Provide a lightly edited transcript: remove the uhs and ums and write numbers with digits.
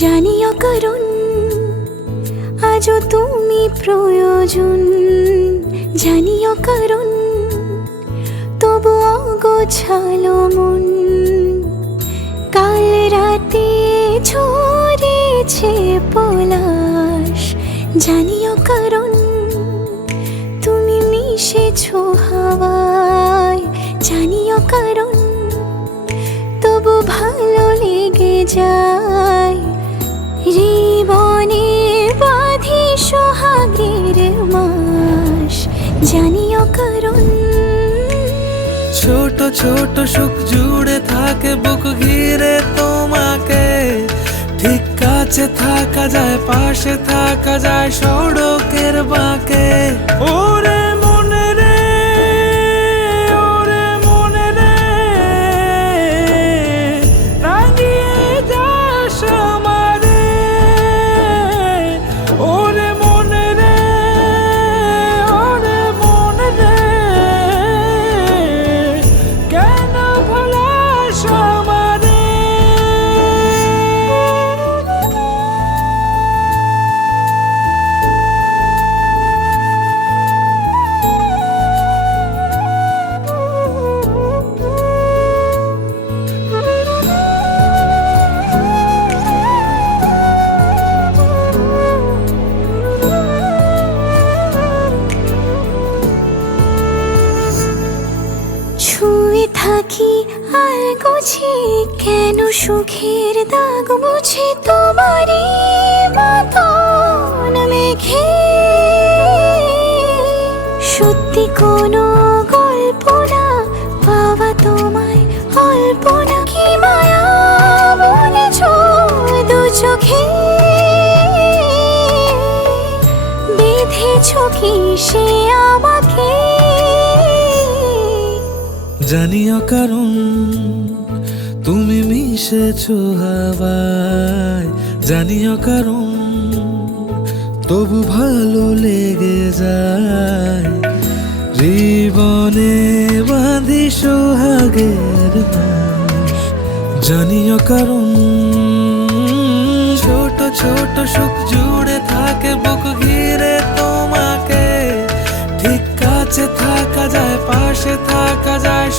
জানিও কারণ আজও তুমি প্রয়োজন, জানিও কারণ তবু অগোছালো মন। কাল রাতে ঝরেছে পলাশ, জানিও কারণ তুমি মিশেছো হাওয়ায়, জানিও কারণ তবু ভালো লেগে যায়। জীবনে বাঁধি সোহাগের মাস, জানিও কারণ ছোট ছোট সুখ জুড়ে থাকে বুক ঘিরে তোমাকে। ঠিক কাছে থাকা যায়, পাশে থাকা যায় সড়কের বাঁকে। ওরে মনে রে, ওরে মনে রে, রাঙিয়ে যাস আমারে। ওরে মনে রে, ওরে মনে রে, কেন ভোলাস আমারে। ছুঁয়ে থাকি আর গুছি কেন সুখের দাগ বুঝি তোমারই মতন মেঘে। সত্যি কোনো গল্প না পাওয়া তোমায় অল্প না, কি মায়া বলেছ দু চোখে। বেঁধেছ কি সে আমাকে, জানিও কারণ তুমি মিশেছো হাওয়ায়, জানিও কারণ তবু ভালো লেগে যায়। জীবনে বাঁধি সোহাগের মাস, জানিও কারণ ছোট ছোট সুখ জুড়ে থাকে বুক ঘিরে তোমাকে। ঠিক কাছে থাকা যায়, পাশে থাকা যায়